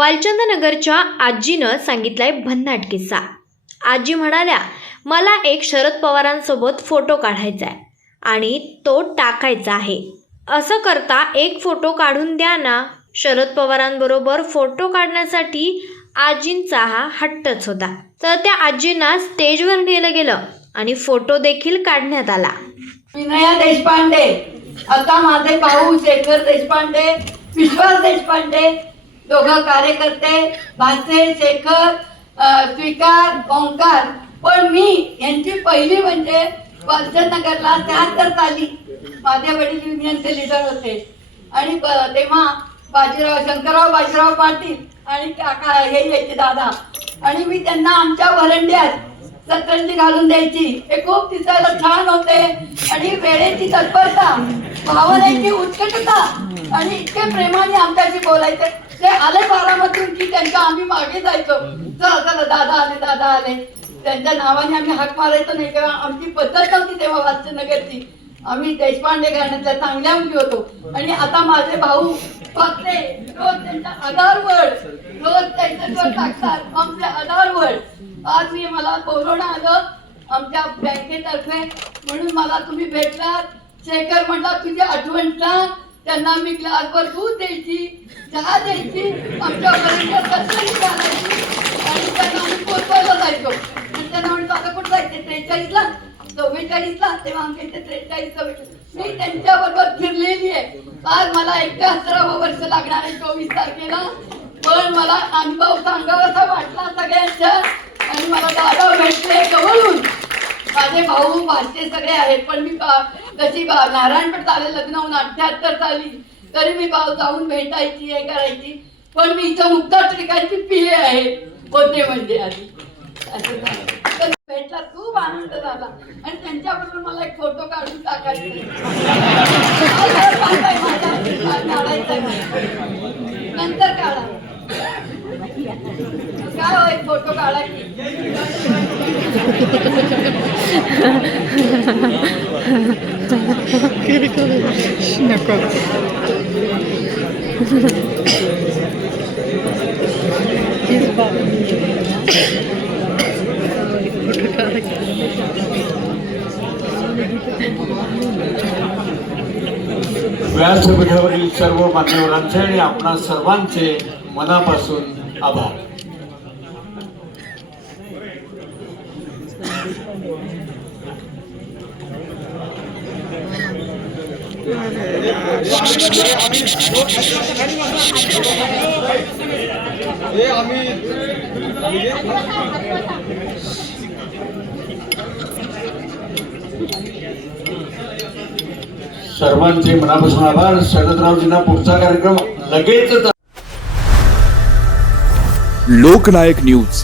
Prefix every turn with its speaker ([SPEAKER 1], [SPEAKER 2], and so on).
[SPEAKER 1] वालचंदनगरच्या आजीनं सांगितलाय भन्नाट किस्सा. आजी म्हणाल्या मला एक शरद पवारांसोबत फोटो काढायचा आहे आणि तो टाकायचा आहे. असं करता एक फोटो काढून द्या ना. शरद पवारांबरोबर फोटो काढण्यासाठी आजींचा हा हट्टच होता. तर त्या आजींना स्टेजवर नेलं गेलं आणि फोटो देखील काढण्यात आला.
[SPEAKER 2] विनया देशपांडे आता माझे भाऊ शेखर देशपांडे विश्वास देशपांडे दोघं कार्यकर्ते भासे शेखर स्वीकार ओंकार. पण मी यांची पहिली म्हणजे नगरला त्याहत्तर साली माझे वडील युनियनचे लिडर होते. आणि तेव्हा बाजीराव शंकरराव बाजीराव पाटील आणि काका हे यायचे दादा. आणि मी त्यांना आमच्या वरंड्यात सतरंजी घालून द्यायची. हे खूप दिसायला छान होते. आणि वेळेची तत्परता भावनेची उत्कटता आणि इतके प्रेमाने आमच्याशी बोलायचे. ते आले बारामतीहून की त्यांच्या आम्ही मागे जायचो. चला चला दादा आले दादा आले. त्यांच्या नावाने आम्ही हाक मारायचो नाही किंवा आमची पद्धत नव्हती तेव्हा वाचनगरची आम्ही देशपांडे घराण्यातल्या चांगल्या मुली होतो. आणि आता माझे भाऊ पाकले रोज त्यांच्या आधारवर रोज त्यांच्यावर टाकतात आमचे आधारवर आज मी मला कोरोना आलं आमच्या बँकेतर्फे. म्हणून मला तुम्ही भेटलात. शेखर म्हटला तुझी आठवण सांग. त्यांना मी ग्लासभर दूध द्यायची चहा द्यायची आमच्या पर्यंत कचरी आणि त्यांना आम्ही पोचवायला जायचो. आणि त्यांना म्हणतो आता कुठं जायचे त्रेचाळीसला. चव्वेचाळीसला. तेव्हा आमच्या इथे त्रेचाळीस चव्वेचाळीस मी त्यांच्याबरोबर फिरलेली आहे. आज मला एकाहत्तरावं वर्ष लागणार आहे चोवीस तारखेला. पण मला अनुभव सांगावासा वाटला सगळ्यांच्या. आणि मला दादा भेटले जवळून माझे भाऊ भाचे सगळे आहेत. पण मी तशी कशी बा- लग्न होऊन अठ्याहत्तर साली तरी मी भाऊ जाऊन भेटायची हे करायची. पण मी इथं मुक्ता टिकायची पिये आहे. होते म्हणजे आधी. असं भेटला खूप आनंद झाला. आणि त्यांच्याबरोबर मला एक फोटो काढून टाकायचा. नंतर काढा. काय हो एक फोटो काढा की?
[SPEAKER 3] व्यासपीठावरील सर्व मान्यवरांचे आणि आपणा सर्वांचे मनापासून आभार. सर्वांचे मनापासून आभार. शरदरावजींना पुढचा कार्यक्रम लगेच
[SPEAKER 4] लोकनायक न्यूज.